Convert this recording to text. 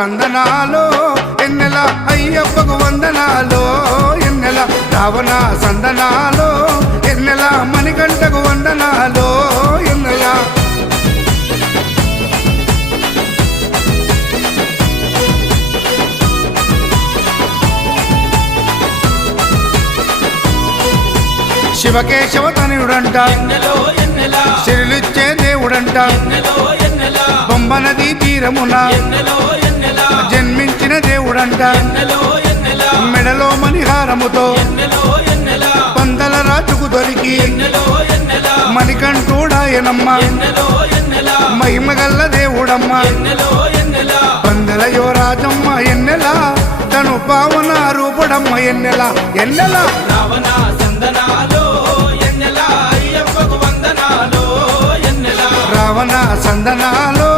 సందనాలో ఎన్నెల అయ్యప్పకు వందనాలో ఎన్నెల రావణ సందనాలో ఎన్నెల మణికంఠకు వందనాలో ఎన్నెల శివకేశవ తనయుడంట శిరులిచ్చే దేవుడంట బొమ్మ నదీ తీరమున జన్మించిన దేవుడంట మెడలో మణిహారముతో పందల రాజుకు దొరికి మణికంఠుడాయనమ్మ మహిమగల్ల దేవుడమ్మ పందల యువరాజమ్మ ఎన్నెల తను పావన రూపుడమ్మ ఎన్నెల ఎన్నెల రావణ సందనాలో ఎన్నెల అయ్యప్పకు వందనాలో ఎన్నెల రావణ సందనాలో